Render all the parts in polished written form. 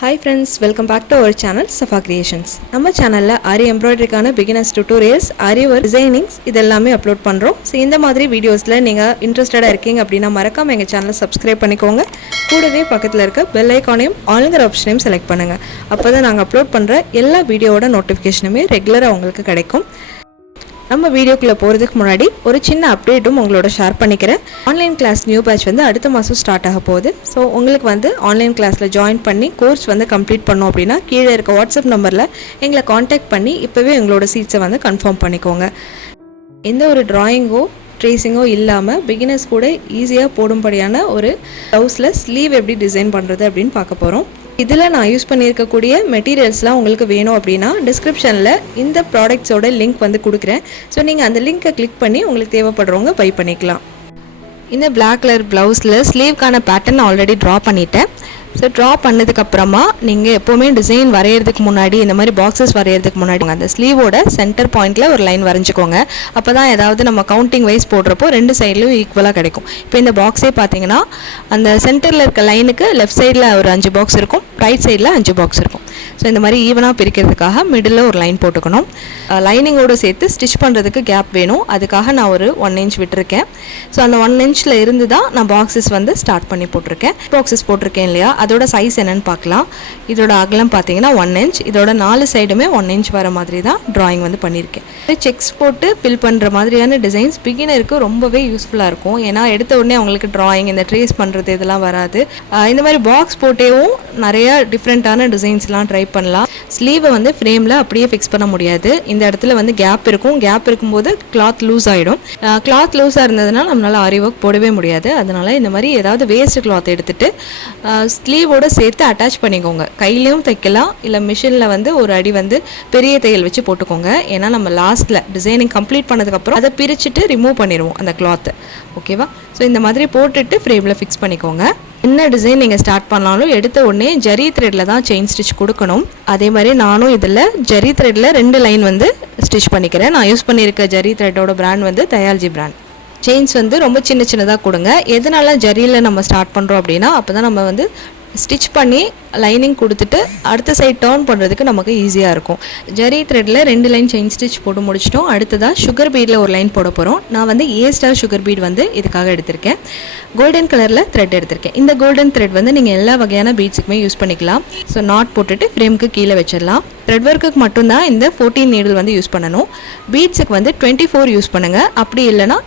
Hi friends, welcome back to our channel Safa Creations. நம்ம சேனல்ல ஆரி எம்ப்ராய்டரிக்கான beginners tutorials, ஆரி work டிசைனிங்ஸ் இதெல்லாமே upload பண்றோம். So இந்த மாதிரி வீடியோஸ்ல நீங்க இன்ட்ரெஸ்டடா இருக்கீங்க அப்படின்னா மறக்காம எங்க சேனலை சப்ஸ்கிரைப் பண்ணிக்கோங்க. கூடவே பக்கத்துல இருக்க பெல் ஐகானையும் ஆல்ங்கிற ஆப்ஷனையும் செலக்ட் பண்ணுங்க. அப்பதான் நாங்க அப்லோட் பண்ற எல்லா வீடியோவோட நோட்டிஃபிகேஷனுமே ரெகுலரா உங்களுக்கு கிடைக்கும். நம்ம வீடியோக்குள்ளே போகிறதுக்கு முன்னாடி ஒரு சின்ன அப்டேட்டும் உங்களோட ஷேர் பண்ணிக்கிறேன். ஆன்லைன் கிளாஸ் நியூ பேட்ச் வந்து அடுத்த மாதம் ஸ்டார்ட் ஆக போகுது. ஸோ உங்களுக்கு வந்து ஆன்லைன் கிளாஸில் ஜாயின் பண்ணி கோர்ஸ் வந்து கம்ப்ளீட் பண்ணோம் அப்படின்னா கீழே இருக்க வாட்ஸ்அப் நம்பரில் எங்களை காண்டாக்ட் பண்ணி இப்போவே எங்களோட சீட்ஸை வந்து கன்ஃபார்ம் பண்ணிக்கோங்க. எந்த ஒரு ட்ராயிங்கோ ட்ரேசிங்கோ இல்லாமல் பிகினர்ஸ் கூட ஈஸியாக போடும்படியான ஒரு ப்ளவுஸில் ஸ்லீவ் எப்படி டிசைன் பண்ணுறது அப்படின்னு பார்க்க போகிறோம். இதில் நான் யூஸ் பண்ணியிருக்கக்கூடிய மெட்டீரியல்ஸ்லாம் உங்களுக்கு வேணும் அப்படின்னா டிஸ்கிரிப்ஷனில் இந்த ப்ராடக்ட்ஸோட லிங்க் வந்து கொடுக்குறேன். ஸோ நீங்கள் அந்த லிங்க்கை கிளிக் பண்ணி உங்களுக்கு தேவைப்படுறவங்க பை பண்ணிக்கலாம். இந்த பிளாக் கலர் ப்ளவுஸில் ஸ்லீவ்க்கான பேட்டர்ன் ஆல்ரெடி ட்ரா பண்ணிட்டேன். ஸோ ட்ரா பண்ணதுக்கப்புறமா நீங்கள் எப்போவுமே டிசைன் வரைகிறதுக்கு முன்னாடி இந்த மாதிரி பாக்ஸஸ் வரைகிறதுக்கு முன்னாடி அந்த ஸ்லீவோட சென்டர் பாயிண்டில் ஒரு லைன் வரைஞ்சிக்கோங்க. அப்போ தான் ஏதாவது நம்ம கவுண்டிங் வைஸ் போடுறப்போ ரெண்டு சைட்லையும் ஈக்குவலாக கிடைக்கும். இப்போ இந்த பாக்ஸே பார்த்தீங்கன்னா அந்த சென்டரில் இருக்க லைனுக்கு லெஃப்ட் சைடில் ஒரு 5 பாக்ஸ் இருக்கும், ரைட் சைடில் 5 பாக்ஸ் இருக்கும். ஸோ இந்த மாதிரி ஈவனாக பிரிக்கிறதுக்காக மிடில் ஒரு லைன் போட்டுக்கணும். லைனிங்கோடு சேர்த்து ஸ்டிச் பண்ணுறதுக்கு கேப் வேணும். அதுக்காக நான் ஒரு 1 இன்ச் விட்டுருக்கேன். ஸோ அந்த 1 இன்ச்சில் இருந்து தான் நான் பாக்ஸஸ் வந்து ஸ்டார்ட் பண்ணி போட்டிருக்கேன். பாக்ஸஸ் போட்டிருக்கேன் இல்லையா, அதோட சைஸ் என்னன்னு பார்க்கலாம். இதோட அகலம் பார்த்தீங்கன்னா 1 இன்ச். இதோட 4 சைடுமே 1 இன்ச் வர மாதிரி தான் ட்ராயிங் வந்து பண்ணியிருக்கேன். செக்ஸ் போட்டு ஃபில் பண்ணுற மாதிரியான டிசைன்ஸ் பிகினருக்கு ரொம்பவே யூஸ்ஃபுல்லாக இருக்கும். ஏன்னா எடுத்த உடனே அவங்களுக்கு ட்ராயிங் இந்த ட்ரேஸ் பண்ணுறது இதெல்லாம் வராது. இந்த மாதிரி பாக்ஸ் போட்டேவும் நிறையா டிஃப்ரெண்ட்டான டிசைன்ஸ்லாம் ட்ரை பண்ணலாம். ஸ்லீவை வந்து ஃப்ரேமில் அப்படியே ஃபிக்ஸ் பண்ண முடியாது. இந்த இடத்துல வந்து கேப் இருக்கும். கேப் இருக்கும்போது கிளாத் லூஸ் ஆகிடும். கிளாத் லூஸாக இருந்ததுனால நம்மளால் ஆரி ஒர்க் போடவே முடியாது. அதனால் இந்த மாதிரி ஏதாவது வேஸ்ட் கிளாத் எடுத்துகிட்டு ஸ்லீவோடு சேர்த்து அட்டாச் பண்ணிக்கோங்க. கையிலையும் தைக்கலாம், இல்லை மிஷினில் வந்து ஒரு அடி வந்து பெரிய தையல் வச்சு போட்டுக்கோங்க. ஏன்னா நம்ம லாஸ்ட்டில் டிசைனிங் கம்ப்ளீட் பண்ணதுக்கப்புறம் அதை பிரிச்சுட்டு ரிமூவ் பண்ணிடுவோம் அந்த கிளாத்து. ஓகேவா? ஸோ இந்த மாதிரி போட்டுட்டு ஃப்ரேமில் ஃபிக்ஸ் பண்ணிக்கோங்க. என்ன டிசைன் நீங்கள் ஸ்டார்ட் பண்ணாலும் எடுத்த உடனே ஜரி த்ரெட்டில் தான் செயின் ஸ்டிச் கொடுக்கணும். அதே மாதிரி நானும் இதில் ஜரி த்ரெட்டில் 2 லைன் வந்து ஸ்டிச் பண்ணிக்கிறேன். நான் யூஸ் பண்ணியிருக்க ஜரி த்ரெட்டோட பிராண்ட் வந்து தயால்ஜி பிராண்ட். செயின்ஸ் வந்து ரொம்ப சின்ன சின்னதாக கொடுங்க. எதனால ஜரியில் நம்ம ஸ்டார்ட் பண்ணுறோம் அப்படின்னா அப்போ தான் நம்ம வந்து ஸ்டிச் பண்ணி லைனிங் கொடுத்துட்டு அடுத்த சைட் டர்ன் பண்ணுறதுக்கு நமக்கு ஈஸியாக இருக்கும். ஜரி த்ரெட்டில் 2 லைன் செயின் ஸ்டிச் போட்டு முடிச்சிட்டோம். அடுத்ததாக சுகர் பீடில் ஒரு லைன் போட போகிறோம். நான் வந்து A-ஸ்டார் சுகர் பீட் வந்து இதுக்காக எடுத்திருக்கேன். கோல்டன் கலரில் த்ரெட் எடுத்திருக்கேன். இந்த கோல்டன் த்ரெட் வந்து நீங்கள் எல்லா வகையான பீட்ஸுக்குமே யூஸ் பண்ணிக்கலாம். ஸோ நாட் போட்டுட்டு ஃப்ரேமுக்கு கீழே வச்சிடலாம். த்ரெட் ஒர்க்குக்கு மட்டும்தான் இந்த 14 நீடில் வந்து யூஸ் பண்ணணும். பீட்ஸுக்கு வந்து 24 யூஸ் பண்ணுங்கள். அப்படி இல்லைனா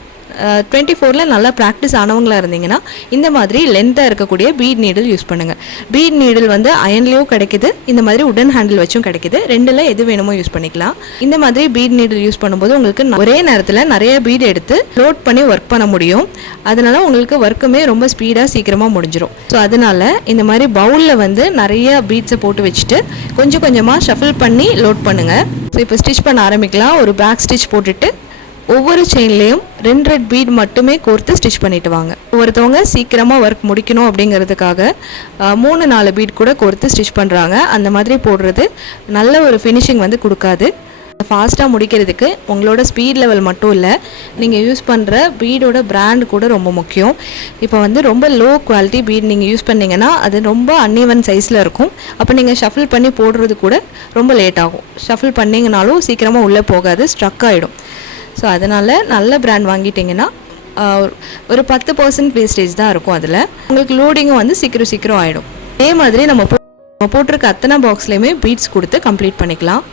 24ல் நல்லா ப்ராக்டிஸ் ஆனவங்களாக இருந்தீங்கன்னா இந்த மாதிரி லென்த்தாக இருக்கக்கூடிய பீட் நீடில் யூஸ் பண்ணுங்கள். பீட் நீடில் வந்து அயன்லேயும் கிடைக்குது, இந்த மாதிரி உடன் ஹேண்டில் வச்சும் கிடைக்குது. ரெண்டில் எது வேணுமோ யூஸ் பண்ணிக்கலாம். இந்த மாதிரி பீட் நீடில் யூஸ் பண்ணும்போது உங்களுக்கு ஒரே நேரத்தில் நிறைய பீட் எடுத்து லோட் பண்ணி ஒர்க் பண்ண முடியும். அதனால உங்களுக்கு ஒர்க்குமே ரொம்ப ஸ்பீடாக சீக்கிரமாக முடிஞ்சிடும். ஸோ அதனால் இந்த மாதிரி பவுலில் வந்து நிறைய பீட்ஸை போட்டு வச்சுட்டு கொஞ்சம் கொஞ்சமாக ஷஃபில் பண்ணி லோட் பண்ணுங்கள். ஸோ இப்போ ஸ்டிச் பண்ண ஆரம்பிக்கலாம். ஒரு பேக் ஸ்டிச் போட்டுட்டு ஒவ்வொரு செயின்லேயும் 2 பீட் மட்டுமே கோர்த்து ஸ்டிச் பண்ணிட்டு வாங்க. ஒருத்தவங்க சீக்கிரமாக ஒர்க் முடிக்கணும் அப்படிங்கிறதுக்காக 3-4 பீட் கூட கோர்த்து ஸ்டிச் பண்ணுறாங்க. அந்த மாதிரி போடுறது நல்ல ஒரு ஃபினிஷிங் வந்து கொடுக்காது. ஃபாஸ்ட்டாக முடிக்கிறதுக்கு உங்களோட ஸ்பீட் லெவல் மட்டும் இல்லை, நீங்கள் யூஸ் பண்ணுற பீடோட பிராண்ட் கூட ரொம்ப முக்கியம். இப்போ வந்து ரொம்ப லோ குவாலிட்டி பீட் நீங்கள் யூஸ் பண்ணிங்கன்னா அது ரொம்ப அன்இவன் சைஸில் இருக்கும். அப்போ நீங்கள் ஷஃபில் பண்ணி போடுறது கூட ரொம்ப லேட் ஆகும். ஷஃபில் பண்ணிங்கனாலும் சீக்கிரமாக உள்ளே போகாது, ஸ்ட்ரக் ஆகிடும். ஸோ அதனால் நல்ல பிராண்ட் வாங்கிட்டிங்கன்னா ஒரு 10% வேஸ்டேஜ் தான் இருக்கும். அதில் உங்களுக்கு லோடிங்கும் வந்து சீக்கிரம் ஆகிடும். அதே மாதிரி நம்ம போட்டிருக்க அத்தனை பாக்ஸ்லேயுமே பீட்ஸ் கொடுத்து கம்ப்ளீட் பண்ணிக்கலாம்.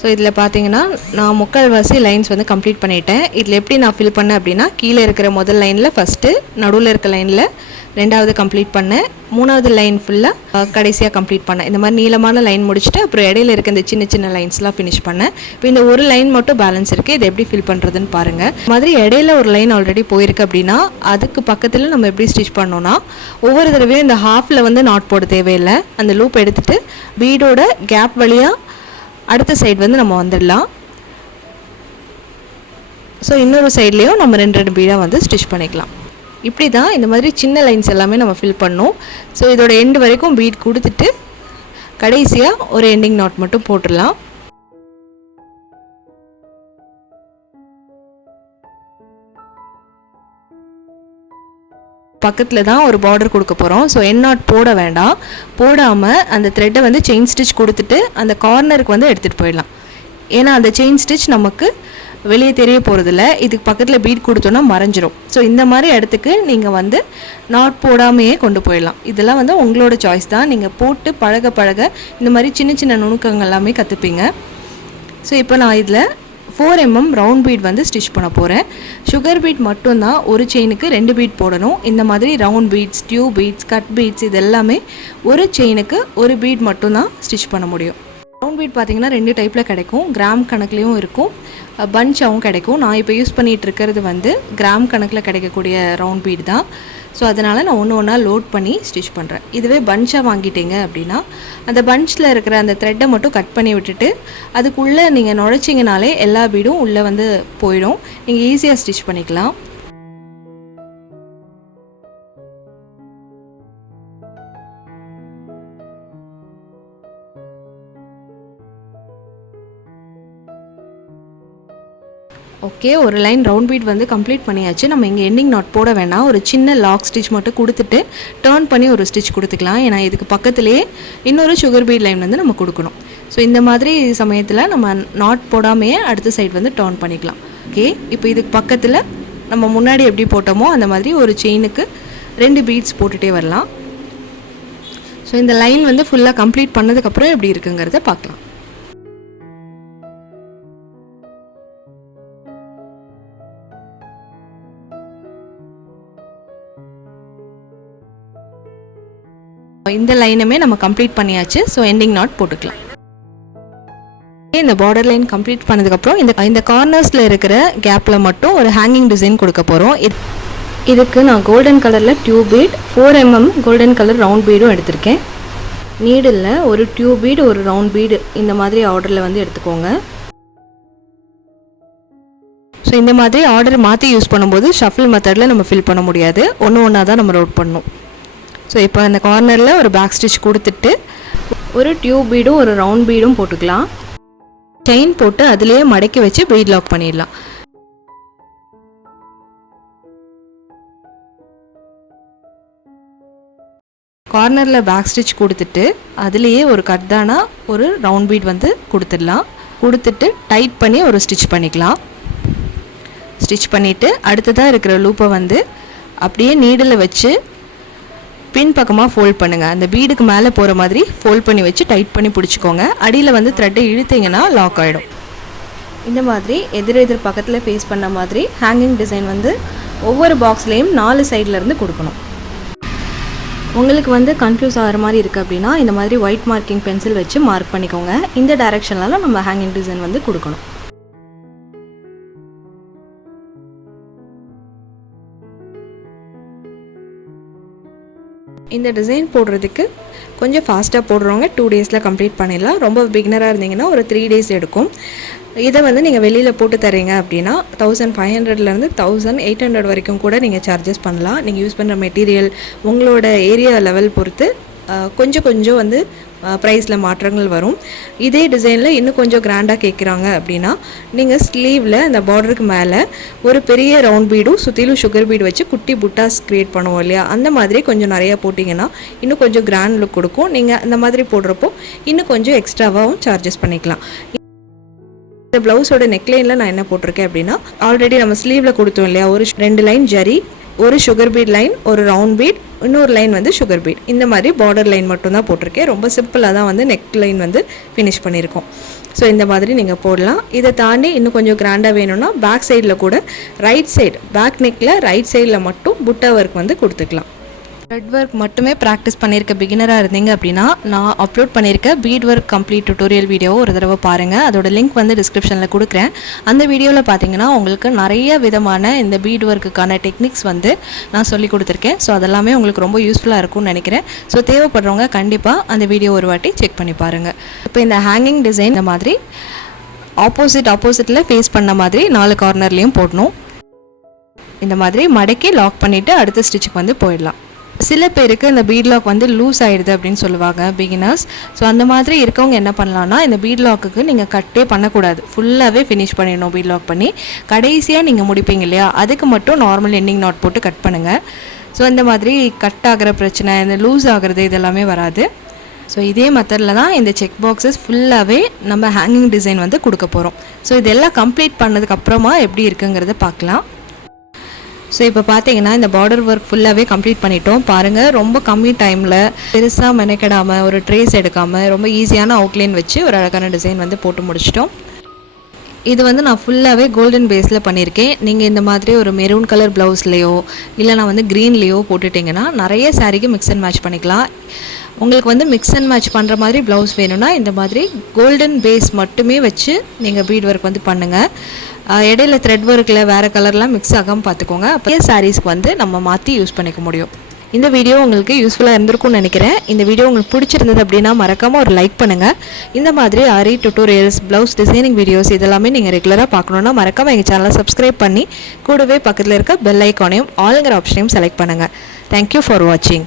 ஸோ இதில் பார்த்தீங்கன்னா நான் 3/4 லைன்ஸ் வந்து கம்ப்ளீட் பண்ணிட்டேன். இதில் எப்படி நான் ஃபில் பண்ணேன் அப்படின்னா கீழே இருக்கிற முதல் லைனில் ஃபஸ்ட்டு, நடுவில் இருக்க லைனில் 2வது கம்ப்ளீட் பண்ணேன், 3வது லைன் ஃபுல்லாக கடைசியாக கம்ப்ளீட் பண்ணேன். இந்த மாதிரி நீளமான லைன் முடிச்சுட்டு அப்புறம் இடையில இருக்க இந்த சின்ன சின்ன லைன்ஸ்லாம் ஃபினிஷ் பண்ணேன். இப்போ இந்த ஒரு லைன் மட்டும் பேலன்ஸ் இருக்குது. இதை எப்படி ஃபில் பண்ணுறதுன்னு பாருங்கள். இந்த மாதிரி இடையில ஒரு லைன் ஆல்ரெடி போயிருக்கு அப்படின்னா அதுக்கு பக்கத்தில் நம்ம எப்படி ஸ்டிச் பண்ணோன்னா ஒவ்வொரு தடவையும் இந்த ஹாஃபில் வந்து நாட் போட தேவையில்லை. அந்த லூப் எடுத்துகிட்டு பீடோட கேப் வழியாக அடுத்த சைடு வந்து நம்ம வந்துடலாம். ஸோ இன்னொரு சைட்லேயும் நம்ம 2 பீடாக வந்து ஸ்டிச் பண்ணிக்கலாம். இப்படி தான் இந்த மாதிரி சின்ன லைன்ஸ் எல்லாமே நம்ம ஃபில் பண்ணோம். ஸோ இதோட எண்டு வரைக்கும் பீட் கொடுத்துட்டு கடைசியாக ஒரு எண்டிங் நாட் மட்டும் போட்டுடலாம். பக்கத்தில் தான் ஒரு பார்டர் கொடுக்க போகிறோம். ஸோ எண்ட் நாட் போட வேண்டாம். போடாமல் அந்த த்ரெட்டை வந்து செயின் ஸ்டிச் கொடுத்துட்டு அந்த கார்னருக்கு வந்து எடுத்துகிட்டு போயிடலாம். ஏன்னா அந்த செயின் ஸ்டிச் நமக்கு வெளியே தெரிய போகிறதில்ல. இதுக்கு பக்கத்தில் பீட் கொடுத்தோன்னா மறைஞ்சிரும். ஸோ இந்த மாதிரி இடத்துக்கு நீங்கள் வந்து நாட் போடாமையே கொண்டு போயிடலாம். இதெல்லாம் வந்து உங்களோட சாய்ஸ் தான். நீங்கள் போட்டு பழக பழக இந்த மாதிரி சின்ன சின்ன நுணுக்கங்கள் எல்லாமே கற்றுப்பீங்க. ஸோ இப்போ நான் இதில் 4 mm ரவுண்ட் பீட் வந்து ஸ்டிச் பண்ண போகிறேன். சுகர் பீட் மட்டும்தான் ஒரு செயினுக்கு 2 பீட் போடணும். இந்த மாதிரி round beads, tube beads, cut beads இது எல்லாமே ஒரு செயினுக்கு ஒரு பீட் மட்டும்தான் ஸ்டிச் பண்ண முடியும். ரவுண்ட் பீட் பார்த்திங்கன்னா 2 டைப்பில் கிடைக்கும். கிராம் கணக்குலேயும் இருக்கும், பஞ்சாகவும் கிடைக்கும். நான் இப்போ யூஸ் பண்ணிகிட்டு இருக்கிறது வந்து கிராம் கணக்கில் கிடைக்கக்கூடிய ரவுண்ட் பீட் தான். ஸோ அதனால் நான் ஒன்று ஒன்றா லோட் பண்ணி ஸ்டிச் பண்ணுறேன். இதுவே பஞ்சாக வாங்கிட்டீங்க அப்படின்னா அந்த பஞ்சில் இருக்கிற அந்த த்ரெட்டை மட்டும் கட் பண்ணி விட்டுட்டு அதுக்குள்ளே நீங்கள் நுழைச்சிங்கனாலே எல்லா பீடும் உள்ளே வந்து போயிடும். நீங்கள் ஈஸியாக ஸ்டிச் பண்ணிக்கலாம். ஓகே, ஒரு லைன் ரவுண்ட் பீட் வந்து கம்ப்ளீட் பண்ணியாச்சு. நம்ம இங்கே எண்டிங் நாட் போட வேண்டாம். ஒரு சின்ன லாக் ஸ்டிச் மட்டும் கொடுத்துட்டு டர்ன் பண்ணி ஒரு ஸ்டிச் கொடுத்துக்கலாம். ஏன்னா இதுக்கு பக்கத்துலேயே இன்னொரு சுகர் பீட் லைன் வந்து நம்ம கொடுக்கணும். ஸோ இந்த மாதிரி சமயத்தில் நம்ம நாட் போடாமையே அடுத்த சைடு வந்து டர்ன் பண்ணிக்கலாம். ஓகே, இப்போ இதுக்கு பக்கத்தில் நம்ம முன்னாடி எப்படி போட்டோமோ அந்த மாதிரி ஒரு செயினுக்கு 2 பீட்ஸ் போட்டுகிட்டே வரலாம். ஸோ இந்த லைன் வந்து ஃபுல்லாக கம்ப்ளீட் பண்ணதுக்கப்புறம் எப்படி இருக்குங்கிறத பார்க்கலாம். இந்த லைனுமே நம்ம கம்ப்ளீட் பண்ணியாச்சு. ஸோ எண்டிங் நாட் போட்டுக்கலாம். இந்த பார்டர் லைன் கம்ப்ளீட் பண்ணதுக்கப்புறம் இந்த கார்னர்ஸில் இருக்கிற கேப்பில் மட்டும் ஒரு ஹேங்கிங் டிசைன் கொடுக்க போகிறோம். இதுக்கு நான் கோல்டன் கலரில் tube bead, 4 mm golden colour round பீடும் எடுத்திருக்கேன். நீடில் ஒரு டியூப் பீடு, ஒரு ரவுண்ட் பீடு இந்த மாதிரி ஆர்டரில் வந்து எடுத்துக்கோங்க. ஸோ இந்த மாதிரி ஆர்டர் மாற்றி யூஸ் பண்ணும்போது ஷஃபிள் மெத்தடில் நம்ம ஃபில் பண்ண முடியாது. ஒன்று ஒன்றா தான் நம்ம லோட் பண்ணணும். ஸோ இப்போ அந்த கார்னரில் ஒரு பேக் ஸ்டிச் கொடுத்துட்டு ஒரு டியூப் பீடும் ஒரு ரவுண்ட் பீடும் போட்டுக்கலாம். செயின் போட்டு அதிலேயே மடக்கி வச்சு பீட் லாக் பண்ணிடலாம். கார்னரில் பேக் ஸ்டிச் கொடுத்துட்டு அதுலேயே ஒரு கட்தானா ஒரு ரவுண்ட் பீட் வந்து கொடுத்துடலாம். கொடுத்துட்டு டைட் பண்ணி ஒரு ஸ்டிச் பண்ணிக்கலாம். ஸ்டிச் பண்ணிவிட்டு அடுத்ததாக இருக்கிற லூப்பை வந்து அப்படியே நீடில் வச்சு பின் பக்கமாக ஃபோல்ட் பண்ணுங்கள். அந்த பீடுக்கு மேலே போகிற மாதிரி ஃபோல்ட் பண்ணி வச்சு டைட் பண்ணி பிடிச்சிக்கோங்க. அடியில் வந்து த்ரெட்டை இழுத்தீங்கன்னா லாக் ஆகிடும். இந்த மாதிரி எதிர் பக்கத்தில் ஃபேஸ் பண்ண மாதிரி ஹேங்கிங் டிசைன் வந்து ஒவ்வொரு பாக்ஸ்லேயும் 4 சைட்லேருந்து கொடுக்கணும். உங்களுக்கு வந்து கன்ஃபியூஸ் ஆகிற மாதிரி இருக்குது அப்படின்னா இந்த மாதிரி ஒயிட் மார்க்கிங் பென்சில் வச்சு மார்க் பண்ணிக்கோங்க. இந்த டைரெக்ஷன்லாம் நம்ம ஹேங்கிங் டிசைன் வந்து கொடுக்கணும். இந்த டிசைன் போடுறதுக்கு கொஞ்சம் ஃபாஸ்ட்டாக போடுறவங்க 2 daysல கம்ப்ளீட் பண்ணிடலாம். ரொம்ப பிகினராக இருந்தீங்கன்னா ஒரு 3 days எடுக்கும். இதை வந்து நீங்கள் வெளியில் போட்டு தரீங்க அப்படின்னா 1500லேருந்து 1800 வரைக்கும் கூட நீங்கள் சார்ஜஸ் பண்ணலாம். நீங்கள் யூஸ் பண்ணுற மெட்டீரியல் உங்களோட ஏரியா லெவல் பொறுத்து கொஞ்சம் வந்து ப்ரைஸில் மாற்றங்கள் வரும். இதே டிசைனில் இன்னும் கொஞ்சம் கிராண்டாக கேட்குறாங்க அப்படின்னா நீங்கள் ஸ்லீவில் அந்த பார்டருக்கு மேலே ஒரு பெரிய ரவுண்ட் பீடும் சுற்றிலும் சுகர் பீடு வச்சு குட்டி புட்டாஸ் க்ரியேட் பண்ணுவோம் இல்லையா, அந்த மாதிரி கொஞ்சம் நிறையா போட்டிங்கன்னா இன்னும் கொஞ்சம் கிராண்ட் லுக் கொடுக்கும். நீங்கள் அந்த மாதிரி போடுறப்போ இன்னும் கொஞ்சம் எக்ஸ்ட்ராவாகவும் சார்ஜஸ் பண்ணிக்கலாம். இந்த ப்ளவுஸோட நெக்லைனில் நான் என்ன போட்டிருக்கேன் அப்படின்னா ஆல்ரெடி நம்ம ஸ்லீவில் கொடுத்தோம் இல்லையா, ஒரு 2 லைன் ஜரி, ஒரு சுகர் பீட் லைன், ஒரு ரவுண்ட் பீட், இன்னொரு லைன் வந்து சுகர் பீட், இந்த மாதிரி பார்டர் லைன் மட்டும்தான் போட்டிருக்கேன். ரொம்ப சிம்பிளாக தான் வந்து நெக் லைன் வந்து ஃபினிஷ் பண்ணியிருக்கோம். ஸோ இந்த மாதிரி நீங்கள் போடலாம். இதை தாண்டி இன்னும் கொஞ்சம் கிராண்டாக வேணும்னா பேக் சைடில் கூட ரைட் சைடு பேக் நெக்கில் ரைட் சைடில் மட்டும் புட்டா ஒர்க் வந்து கொடுத்துக்கலாம். த்ரெட் ஒர்க் மட்டுமே ப்ராக்டிஸ் பண்ணியிருக்க பிகினராக இருந்தீங்க அப்படின்னா நான் அப்லோட் பண்ணியிருக்க பீட் ஒர்க் கம்ப்ளீட் டுட்டோரியல் வீடியோவை ஒரு தடவை பாருங்கள். அதோட லிங்க் வந்து டிஸ்கிரிப்ஷனில் கொடுக்குறேன். அந்த வீடியோவில் பார்த்தீங்கன்னா உங்களுக்கு நிறைய விதமான இந்த பீட் ஒர்க்குக்கான டெக்னிக்ஸ் வந்து நான் சொல்லி கொடுத்துருக்கேன். ஸோ அதெல்லாமே உங்களுக்கு ரொம்ப யூஸ்ஃபுல்லாக இருக்கும்னு நினைக்கிறேன். ஸோ தேவைப்படுறவங்க கண்டிப்பாக அந்த வீடியோ ஒரு வாட்டி செக் பண்ணி பாருங்கள். இப்போ இந்த ஹேங்கிங் டிசைன் இந்த மாதிரி ஆப்போசிட்டில் ஃபேஸ் பண்ண மாதிரி 4 கார்னர்லேயும் போடணும். இந்த மாதிரி மடக்கி லாக் பண்ணிவிட்டு அடுத்த ஸ்டிச்சுக்கு வந்து போயிடலாம். சில பேருக்கு இந்த பீட் லாக் வந்து லூஸ் ஆகிடுது அப்படின்னு சொல்லுவாங்க பிகினர்ஸ். ஸோ அந்த மாதிரி இருக்கவங்க என்ன பண்ணலான்னா இந்த பீட் லாக்குக்கு நீங்கள் கட்டே பண்ணக்கூடாது, ஃபுல்லாகவே ஃபினிஷ் பண்ணிடணும். பீட் லாக் பண்ணி கடைசியாக நீங்கள் முடிப்பீங்க இல்லையா, அதுக்கு மட்டும் நார்மல் எண்டிங் நாட் போட்டு கட் பண்ணுங்கள். ஸோ இந்த மாதிரி கட் ஆகிற பிரச்சனை, இந்த லூஸ் ஆகிறது இதெல்லாமே வராது. ஸோ இதே மெத்தடில் தான் இந்த செக் பாக்ஸஸ் ஃபுல்லாகவே நம்ம ஹேங்கிங் டிசைன் வந்து கொடுக்க போகிறோம். ஸோ இதெல்லாம் கம்ப்ளீட் பண்ணதுக்கப்புறமா எப்படி இருக்குங்கிறத பார்க்கலாம். ஸோ இப்போ பார்த்தீங்கன்னா இந்த பார்டர் ஒர்க் ஃபுல்லாகவே கம்ப்ளீட் பண்ணிட்டோம். பாருங்கள், ரொம்ப கம்மி டைமில் பெருசாக மெனக்கெடாமல், ஒரு ட்ரேஸ் எடுக்காமல், ரொம்ப ஈஸியான அவுட்லைன் வச்சு ஒரு அழகான டிசைன் வந்து போட்டு முடிச்சிட்டோம். இது வந்து நான் ஃபுல்லாகவே கோல்டன் பேஸில் பண்ணியிருக்கேன். நீங்கள் இந்த மாதிரி ஒரு மெரூன் கலர் ப்ளவுஸ்லேயோ இல்லை நான் வந்து க்ரீன்லேயோ போட்டுட்டிங்கன்னா நிறைய சாரீக்கு மிக்ஸ் அண்ட் மேட்ச் பண்ணிக்கலாம். உங்களுக்கு வந்து மிக்ஸ் அண்ட் மேட்ச் பண்ணுற மாதிரி ப்ளவுஸ் வேணும்னா இந்த மாதிரி கோல்டன் பேஸ் மட்டுமே வச்சு நீங்கள் பீட் ஒர்க் வந்து பண்ணுங்கள். இடையில த்ரெட் ஒர்க்கில் வேறு கலர்லாம் மிக்ஸ் ஆகாமல் பார்த்துக்கோங்க. அப்போ சாரீஸ்க்கு வந்து நம்ம மாற்றி யூஸ் பண்ணிக்க முடியும். இந்த வீடியோ உங்களுக்கு யூஸ்ஃபுல்லாக இருந்திருக்கும்னு நினைக்கிறேன். இந்த வீடியோ உங்களுக்கு பிடிச்சிருந்தது அப்படின்னா மறக்காமல் ஒரு லைக் பண்ணுங்கள். இந்த மாதிரி ஆரி டியூட்டோரியல்ஸ், ப்ளவுஸ் டிசைனிங் வீடியோஸ் இதெல்லாமே நீங்கள் ரெகுலராக பார்க்கணுன்னா மறக்காமல் எங்கள் சேனலை சப்ஸ்கிரைப் பண்ணி கூடவே பக்கத்தில் இருக்க பெல் ஐக்கானையும் ஆளுங்கிற ஆப்ஷனையும் செலக்ட் பண்ணுங்கள். தேங்க்யூ ஃபார் வாட்சிங்.